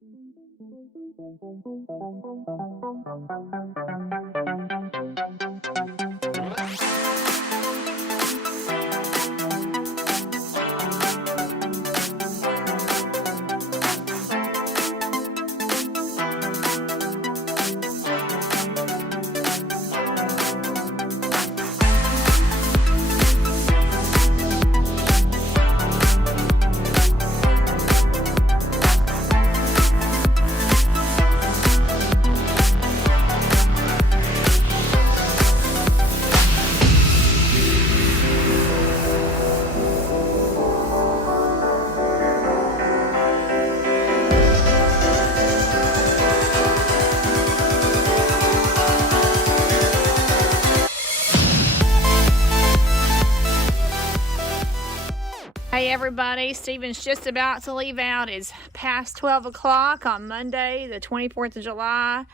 Hey everybody, Stephen's just about to leave out. It's past 12 o'clock on Monday, the 24th of July,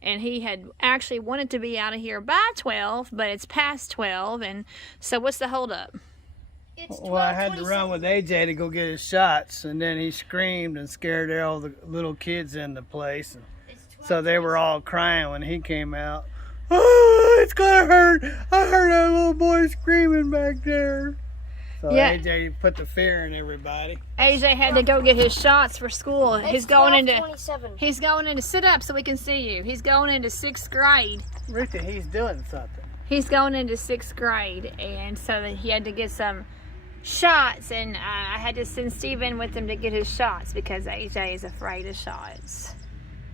and he had actually wanted to be out of here by 12, but it's past 12, and so what's the holdup? Well, I had to run with AJ to go get his shots, and then he screamed and scared all the little kids in the place. So they were all crying when he came out. Oh, it's gonna hurt. I heard that little boy screaming back there. So yeah. AJ put the fear in everybody. AJ had to go get his shots for school. He's going into sit up so we can see you. He's going into 6th grade. Rita, he's doing something. He's going into 6th grade, and so he had to get some shots, and I had to send Stephen with him to get his shots because AJ is afraid of shots.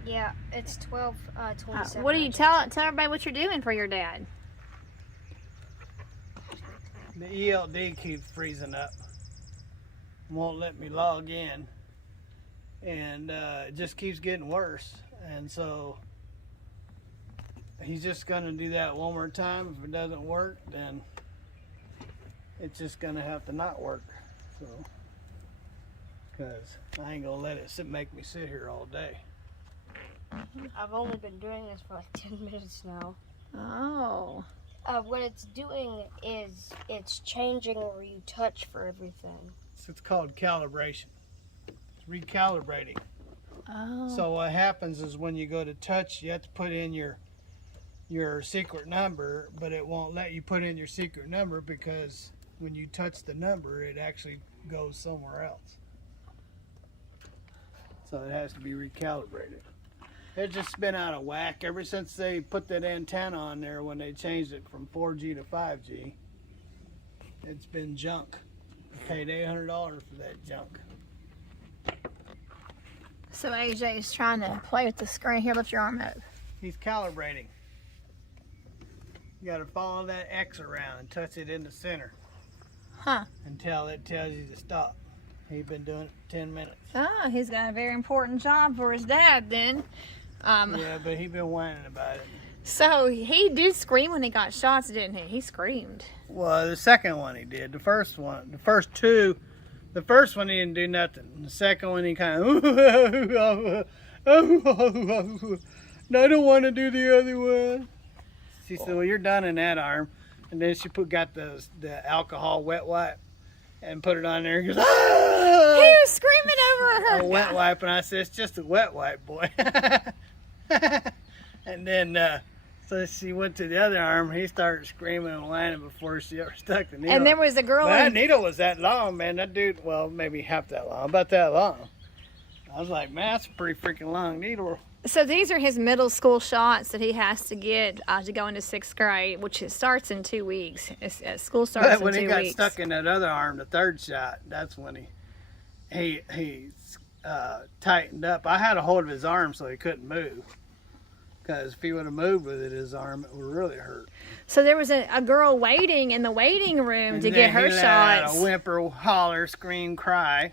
Yeah, it's 12:27. What do you tell everybody what you're doing for your dad? The ELD keeps freezing up. Won't let me log in. And it just keeps getting worse. And so he's just going to do that one more time. If it doesn't work, then it's just going to have to not work. So, because I ain't going to let it make me sit here all day. I've only been doing this for like 10 minutes now. Oh. What it's doing is it's changing where you touch for everything. It's called calibration. It's recalibrating. Oh. So what happens is when you go to touch, you have to put in your secret number, but it won't let you put in your secret number because when you touch the number, it actually goes somewhere else. So it has to be recalibrated. It's just been out of whack ever since they put that antenna on there when they changed it from 4G to 5G. It's been junk. I paid $800 for that junk. So AJ is trying to play with the screen. Here, lift your arm up. He's calibrating. You got to follow that X around and touch it in the center. Huh. Until it tells you to stop. He's been doing it for 10 minutes. Oh, he's got a very important job for his dad then. Yeah, but he's been whining about it. So he did scream when he got shots, didn't he? He screamed. Well, the second one he did. The first one he didn't do nothing. The second one he kind of, no, I don't want to do the other one. She said, well, you're done in that arm. And then she got the alcohol wet wipe and put it on there and goes, ah! He was screaming over her. A wet wipe, and I said, it's just a wet wipe, boy. And then, so she went to the other arm. He started screaming and whining before she ever stuck the needle. And there was a girl. That needle was that long, man. That dude, well, maybe half that long, about that long. I was like, man, that's a pretty freaking long needle. So these are his middle school shots that he has to get to go into 6th grade, which it starts in 2 weeks. School starts in 2 weeks. When he got stuck in that other arm, the third shot, that's when he tightened up. I had a hold of his arm so he couldn't move. Because if he would have moved with it, his arm, it would really hurt. So there was a girl waiting in the waiting room to get her shots. Had a whimper, holler, scream, cry.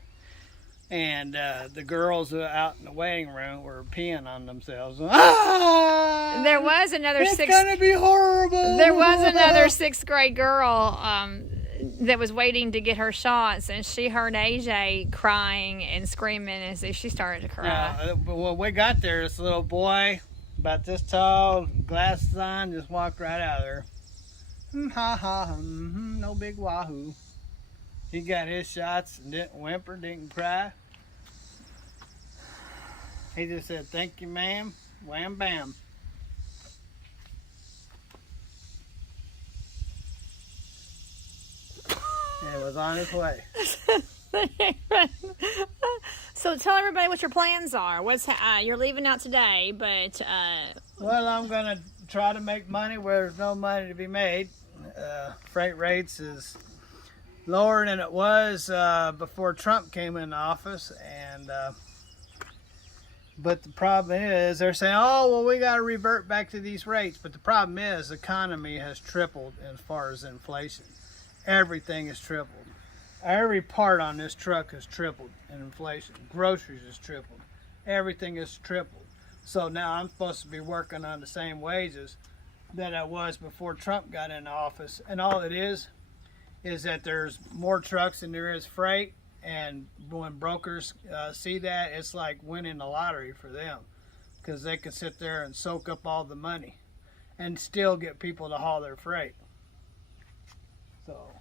And the girls out in the waiting room were peeing on themselves. Ah! There was another It's gonna be horrible. There was another 6th grade girl that was waiting to get her shots, and she heard AJ crying and screaming, and so she started to cry. But when we got there, this little boy, about this tall, glasses on, just walked right out of there. No big wahoo. He got his shots and didn't whimper, didn't cry. He just said, "Thank you, ma'am." Wham bam. And it was on its way. So tell everybody what your plans are. You're leaving out today, but Well, I'm gonna try to make money where there's no money to be made. Freight rates is lower than it was before Trump came in office, and but the problem is they're saying, "Oh, well, we got to revert back to these rates." But the problem is the economy has tripled as far as inflation. Everything has tripled. Every part on this truck has tripled in inflation. Groceries has tripled. Everything has tripled. So now I'm supposed to be working on the same wages that I was before Trump got into office. And all it is that there's more trucks than there is freight. And when brokers see that, it's like winning the lottery for them, because they can sit there and soak up all the money and still get people to haul their freight. So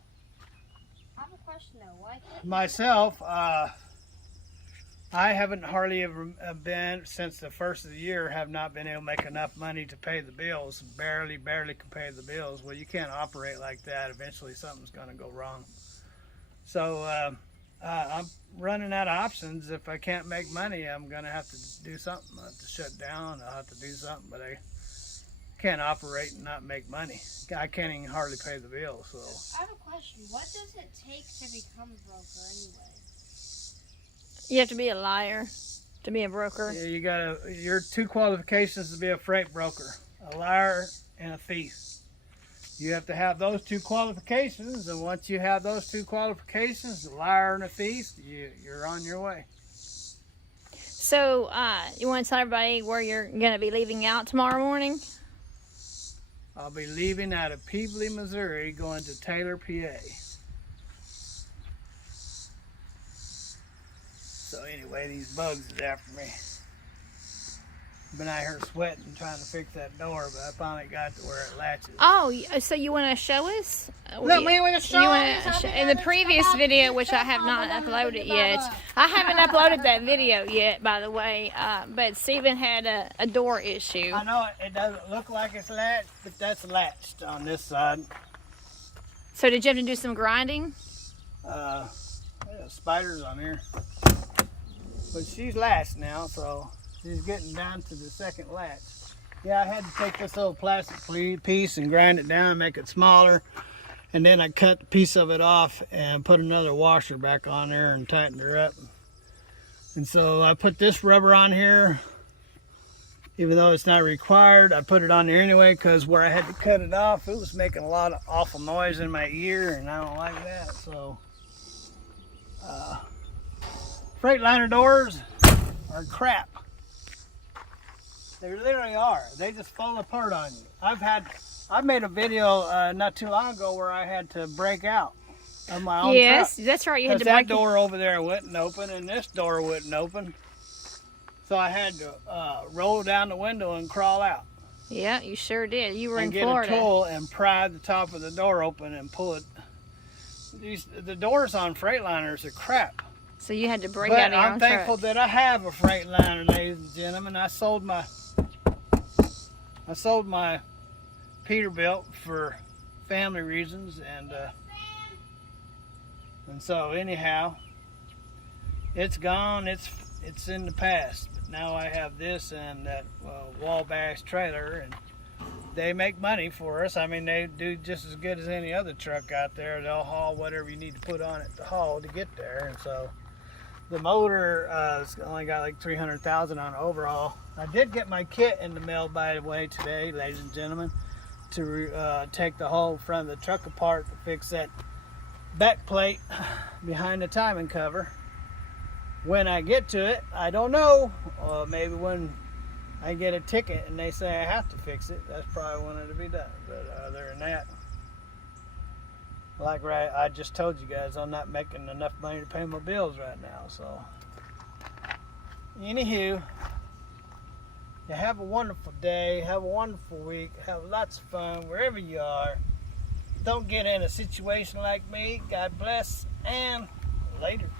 I have a question though. Why can't myself, I haven't hardly ever been, since the first of the year, have not been able to make enough money to pay the bills. Barely can pay the bills. Well, you can't operate like that. Eventually something's going to go wrong. So I'm running out of options. If I can't make money, I'm going to have to do something. I'll have to shut down. I'll have to do something, but I can't operate and not make money. I can't even hardly pay the bills. So I have a question. What does it take to become a broker anyway? you have to be a liar to be a broker. yeah, your two qualifications to be a freight broker: a liar and a thief. You have to have those two qualifications, and once you have those two qualifications, a liar and a thief, you're on your way. So you want to tell everybody where you're going to be leaving out tomorrow morning? I'll be leaving out of Peebly, Missouri, going to Taylor, PA. So anyway, these bugs is after me. Been out here sweating trying to fix that door, but I finally got to where it latches. Oh, so you want to show us? Look, man, we're showing In the previous video, which I have not uploaded yet, I haven't uploaded that video yet, by the way, but Stephen had a door issue. I know it doesn't look like it's latched, but that's latched on this side. So did you have to do some grinding? There's spiders on here. But she's latched now, so she's getting down to the second latch. Yeah, I had to take this little plastic piece and grind it down, make it smaller. And then I cut a piece of it off and put another washer back on there and tightened her up. And so I put this rubber on here. Even though it's not required, I put it on there anyway, because where I had to cut it off, it was making a lot of awful noise in my ear, and I don't like that. So freightliner doors are crap. They literally are. They just fall apart on you. I made a video not too long ago where I had to break out of my own Yes, truck. that's right. You had to that break door over there wouldn't open, and this door wouldn't open. So I had to roll down the window and crawl out. Yeah, you sure did. You were in Get Florida. a tool and pry the top of the door open and pull it. The doors on Freightliners are crap. So you had to break But out of your I'm own thankful truck. that I have a Freightliner, ladies and gentlemen. I sold my Peterbilt for family reasons, and so anyhow, it's gone. It's in the past. But now I have this and that Wabash trailer, and they make money for us. I mean, they do just as good as any other truck out there. They'll haul whatever you need to put on it to haul to get there, and so. The motor has only got like 300,000 on overhaul. I did get my kit in the mail, by the way, today, ladies and gentlemen, to take the whole front of the truck apart to fix that back plate behind the timing cover. When I get to it, I don't know. Maybe when I get a ticket and they say I have to fix it, that's probably when it'll be done. But other than that, like I just told you guys, I'm not making enough money to pay my bills right now. So, anywho, you have a wonderful day, have a wonderful week, have lots of fun wherever you are. Don't get in a situation like me. God bless, and later.